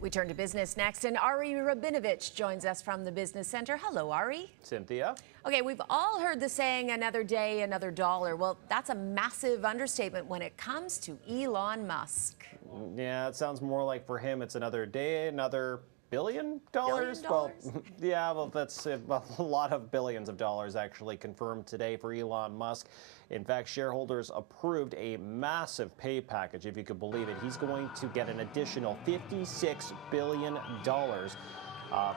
We turn to business next, and Ari Rabinovitch joins us from the Business Center. Hello, Ari. Cynthia. Okay, we've all heard the saying, another day, another dollar. Well, that's a massive understatement when it comes to Elon Musk. Yeah, it sounds more like for him it's another day, another $1 billion? Well, yeah, well, that's a lot of billions of dollars actually confirmed today for Elon Musk. In fact, shareholders approved a massive pay package, if you could believe it. He's going to get an additional $56 billion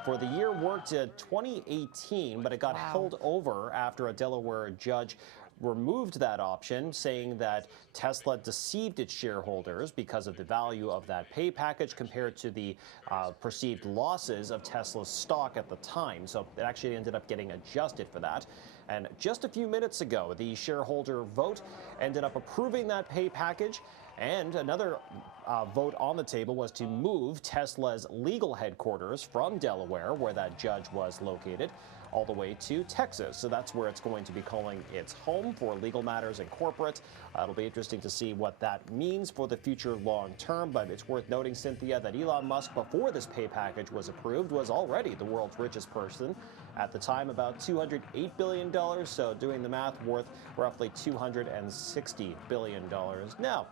for the year worked in 2018, but it got held over after a Delaware judge removed that option, saying that Tesla deceived its shareholders because of the value of that pay package compared to the perceived losses of Tesla's stock at the time. So it actually ended up getting adjusted for that. And just a few minutes ago, the shareholder vote ended up approving that pay package. And another vote on the table was to move Tesla's legal headquarters from Delaware, where that judge was located, all the way to Texas. So that's where it's going to be calling its home for legal matters and corporate. It'll be interesting to see what that means for the future long term. But it's worth noting, Cynthia, that Elon Musk, before this pay package was approved, was already the world's richest person. At the time, about $208 billion. So doing the math, worth roughly $260 billion. Now,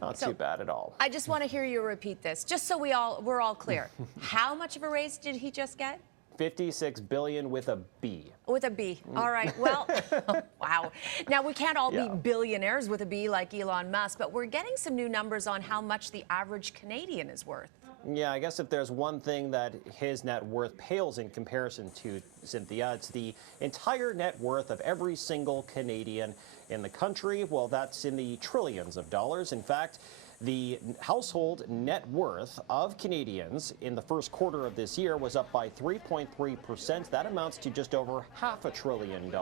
not too bad at all. I just want to hear you repeat this, just so we're all clear. How much of a raise did he just get? $56 billion with a B. With a B. All right. Well, wow. Now, we can't all be billionaires with a B like Elon Musk, but we're getting some new numbers on how much the average Canadian is worth. Yeah, I guess if there's one thing that his net worth pales in comparison to, Cynthia, it's the entire net worth of every single Canadian in the country. Well, that's in the trillions of dollars. In fact, the household net worth of Canadians in the first quarter of this year was up by 3.3%. That amounts to just over $500 billion.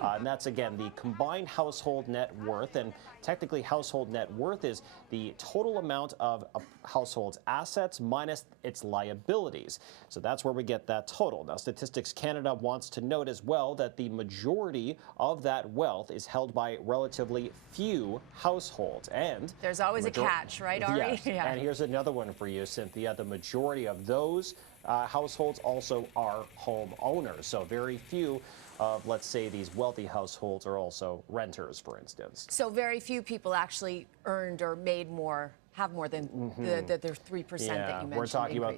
And that's, again, the combined household net worth. And technically, household net worth is the total amount of a household's assets minus its liabilities. So that's where we get that total. Now, Statistics Canada wants to note as well that the majority of that wealth is held by relatively few households. And there's always a catch, right, Ari? Yes. Yeah. And here's another one for you, Cynthia. The majority of those households also are homeowners. So very few of, let's say, these wealthy households are also renters, for instance. So very few people actually earned or made more, have more than the 3% that you mentioned. We're talking about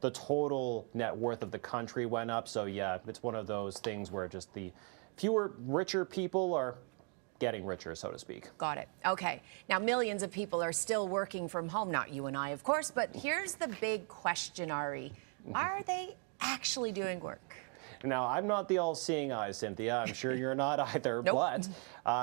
the total net worth of the country went up. So, yeah, it's one of those things where just the fewer richer people are getting richer, so to speak. Got it. Okay. Now, millions of people are still working from home. Not you and I, of course, but here's the big question, Ari. Are they actually doing work? Now, I'm not the all-seeing eye, Cynthia. I'm sure you're not either. Nope. But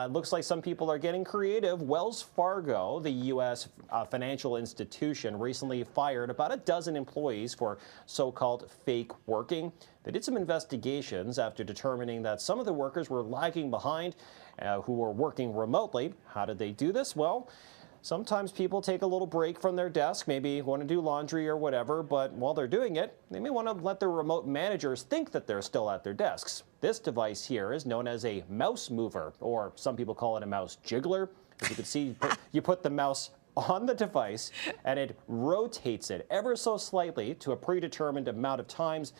it looks like some people are getting creative. Wells Fargo, the U.S. Financial institution, recently fired about a dozen employees for so-called fake working. They did some investigations after determining that some of the workers were lagging behind who were working remotely. How did they do this? Well, sometimes people take a little break from their desk, maybe want to do laundry or whatever, but while they're doing it, they may want to let their remote managers think that they're still at their desks. This device here is known as a mouse mover, or some people call it a mouse jiggler. As you can see, you put the mouse on the device and it rotates it ever so slightly to a predetermined amount of times,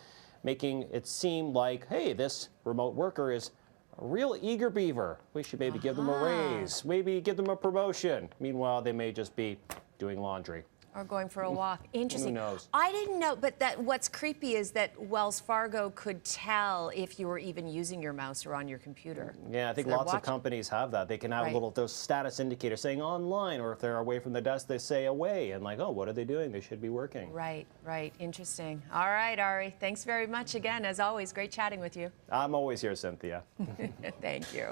making it seem like, hey, this remote worker is a real eager beaver. We should maybe give them a raise, maybe give them a promotion. Meanwhile, they may just be doing laundry. Or going for a walk. Interesting. Who knows? I didn't know, but what's creepy is that Wells Fargo could tell if you were even using your mouse or on your computer. Yeah, I think lots of companies have that. They can have those status indicators saying online, or if they're away from the desk, they say away. And like, oh, what are they doing? They should be working. Right. Interesting. All right, Ari. Thanks very much again. As always, great chatting with you. I'm always here, Cynthia. Thank you.